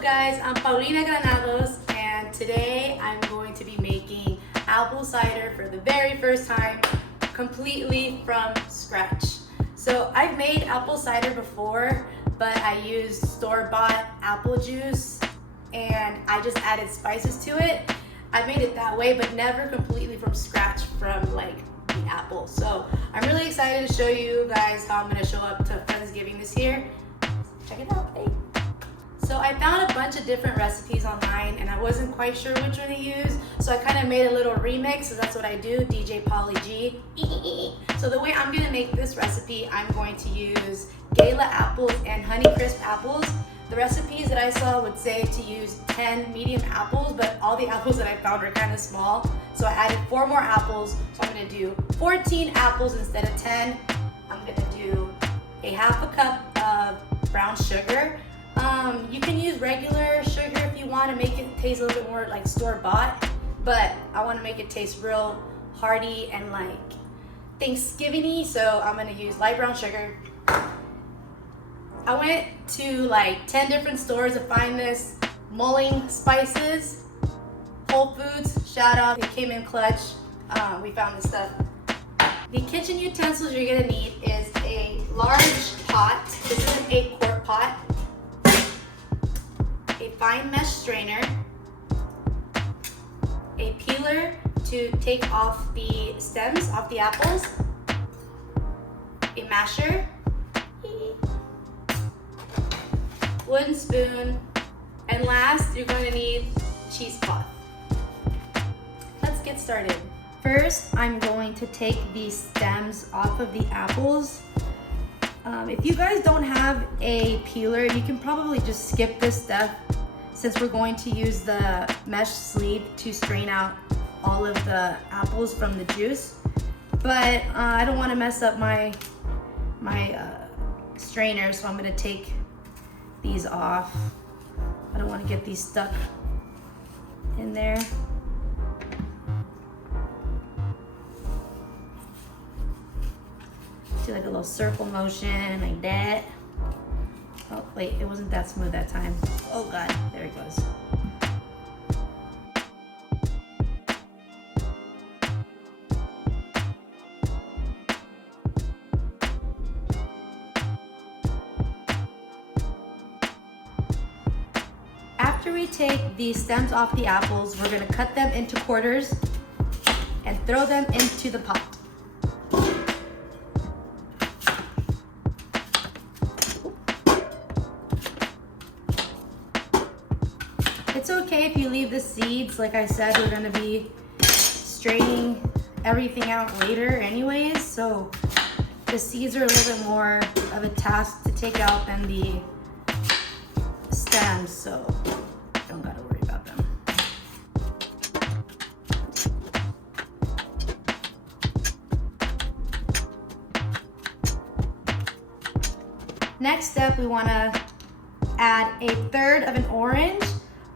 up guys, I'm Paulina Granados and today I'm going to be making apple cider for the very first time completely from scratch. So I've made apple cider before, but I used store-bought apple juice and I just added spices to it. I made it that way, but never completely from scratch from like the apple. So I'm really excited to show you guys how I'm gonna show up to Friendsgiving this year. Check it out, hey. So I found a bunch of different recipes online and I wasn't quite sure which one to use. So I kind of made a little remix, so that's what I do, DJ Pauly G. So the way I'm gonna make this recipe, I'm going to use Gala apples and Honeycrisp apples. The recipes that I saw would say to use 10 medium apples, but all the apples that I found are kind of small. So I added 4 more apples. So I'm gonna do 14 apples instead of 10. I'm gonna do a half a cup of brown sugar. You can use regular sugar if you want to make it taste a little bit more like store-bought, but I want to make it taste real hearty and like Thanksgiving-y, so I'm going to use light brown sugar. I went to like 10 different stores to find this mulling spices. Whole Foods, shout out, they came in clutch. We found this stuff. The kitchen utensils you're going to need is a large pot. This is an 8-quart pot. A fine mesh strainer, a peeler to take off the stems off the apples, a masher, wooden spoon, and last you're going to need cheesecloth. Let's get started. First, I'm going to take the stems off of the apples. If you guys don't have a peeler, you can probably just skip this step since we're going to use the mesh sleeve to strain out all of the apples from the juice. But I don't want to mess up my strainer, so I'm going to take these off. I don't want to get these stuck in there. Do like a little circle motion like that. Oh wait, it wasn't that smooth that time. Oh God, there it goes. After we take the stems off the apples, we're gonna cut them into quarters and throw them into the pot. It's okay if you leave the seeds. Like I said, we're gonna be straining everything out later anyways, so the seeds are a little bit more of a task to take out than the stems, so don't gotta worry about them. Next step, we wanna add a third of an orange.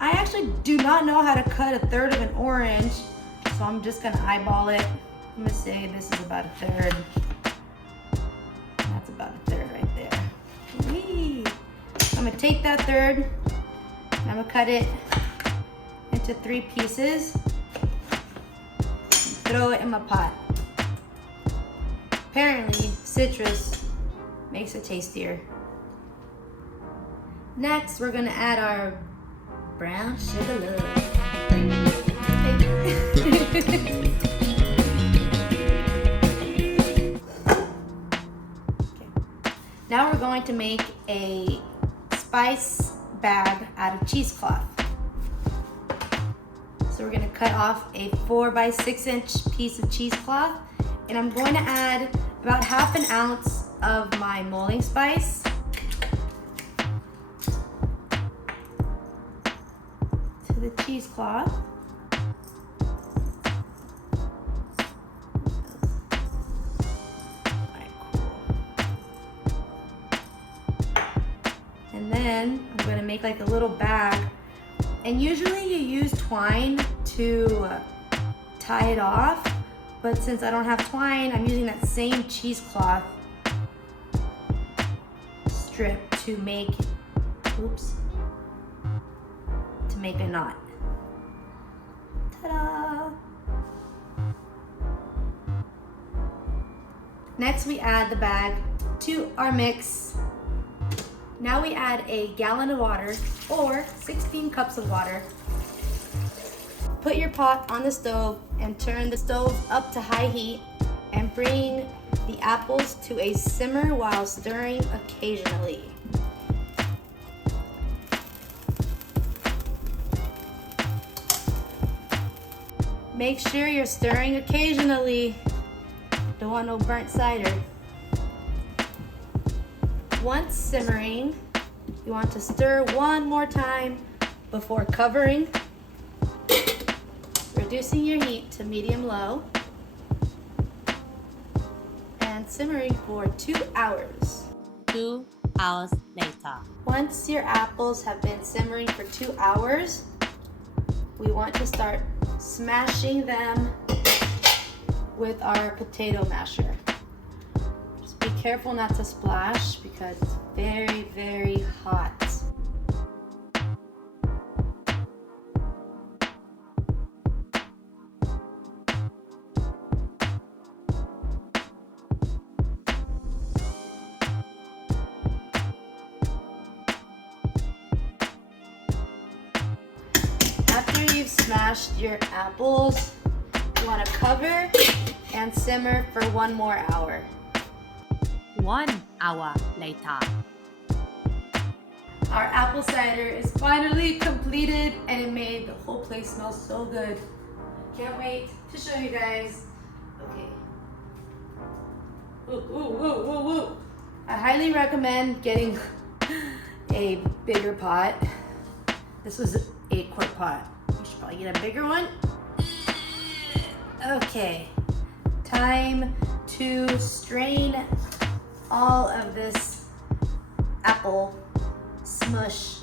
I actually do not know how to cut a third of an orange, so I'm just gonna eyeball it. I'm gonna say this is about a third. That's about a third right there. Whee! I'm gonna take that third, and I'm gonna cut it into 3 pieces, and throw it in my pot. Apparently, citrus makes it tastier. Next, we're gonna add our brown sugar love. Okay. Now we're going to make a spice bag out of cheesecloth. So we're going to cut off a 4 by 6 inch piece of cheesecloth, and I'm going to add about half an ounce of my mulling spice. The cheesecloth. Alright, cool. And then I'm going to make like a little bag. And usually you use twine to tie it off, but since I don't have twine, I'm using that same cheesecloth strip to make, oops, make a knot. Ta-da! Next, we add the bag to our mix. Now we add a gallon of water or 16 cups of water. Put your pot on the stove and turn the stove up to high heat and bring the apples to a simmer while stirring occasionally. Make sure you're stirring occasionally. Don't want no burnt cider. Once simmering, you want to stir one more time before covering, reducing your heat to medium-low, and simmering for 2 hours. 2 hours later. Once your apples have been simmering for 2 hours, we want to start smashing them with our potato masher. Just be careful not to splash because it's very, very hot. After you've smashed your apples, you want to cover and simmer for 1 more hour. 1 hour later. Our apple cider is finally completed and it made the whole place smell so good. Can't wait to show you guys. Okay. Ooh, ooh, ooh, ooh, ooh. I highly recommend getting a bigger pot. This was an 8-quart pot. You should probably get a bigger one. Okay. Time to strain all of this apple mush.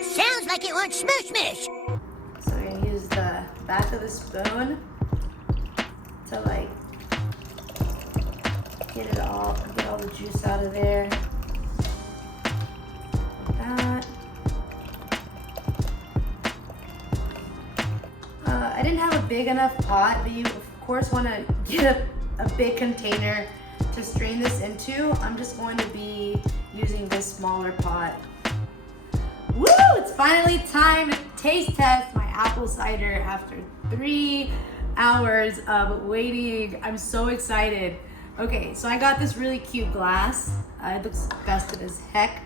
Sounds like it wants smush mush. So we're gonna use the back of the spoon to like get all the juice out of there. Like that. I didn't have a big enough pot, but you of course want to get a big container to strain this into. I'm just going to be using this smaller pot. Woo! It's finally time to taste test my apple cider after 3 hours of waiting. I'm so excited. Okay, so I got this really cute glass. It looks festive as heck.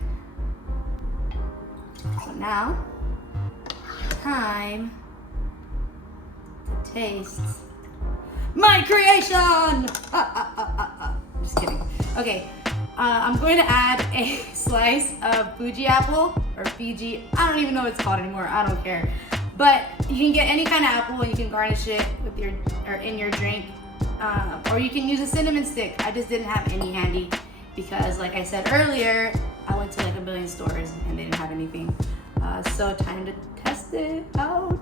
So now, time to taste my creation! Just kidding. Okay, I'm going to add a slice of Fuji apple, or Fiji. I don't even know what it's called anymore. I don't care. But you can get any kind of apple and you can garnish it with your, or in your drink. Or you can use a cinnamon stick. I just didn't have any handy because, like I said earlier, I went to like a billion stores and they didn't have anything. So time to test it out.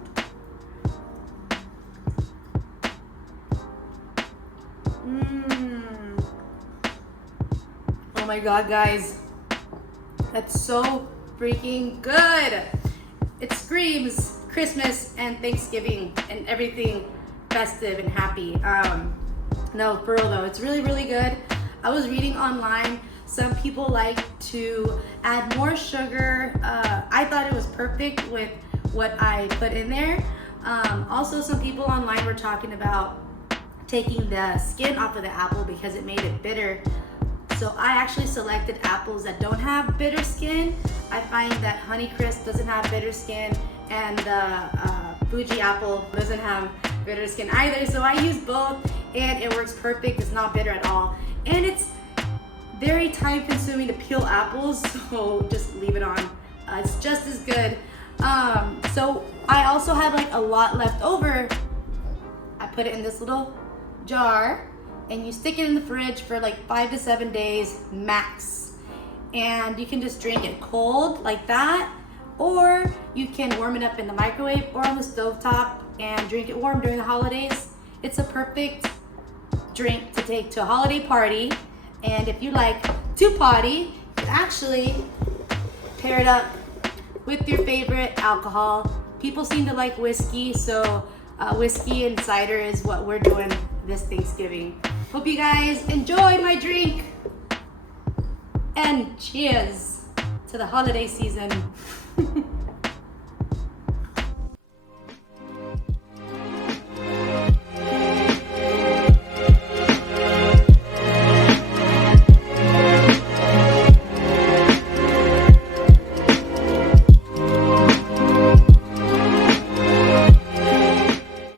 Oh my god, guys, that's so freaking good. It screams Christmas and Thanksgiving and everything festive and happy. No, for real though, it's really, really good. I was reading online, some people like to add more sugar. I thought it was perfect with what I put in there. Also, some people online were talking about taking the skin off of the apple because it made it bitter. So I actually selected apples that don't have bitter skin. I find that Honeycrisp doesn't have bitter skin and the Fuji apple doesn't have bitter skin either. So I use both and it works perfect. It's not bitter at all. And it's very time consuming to peel apples, so just leave it on. It's just as good. So I also had like a lot left over. I put it in this little jar and you stick it in the fridge for like 5 to 7 days max, and you can just drink it cold like that, or you can warm it up in the microwave or on the stovetop and drink it warm during the holidays. It's a perfect drink to take to a holiday party, and if you like to party, you actually pair it up with your favorite alcohol. People seem to like whiskey, so whiskey and cider is what we're doing this Thanksgiving. Hope you guys enjoy my drink. And cheers to the holiday season.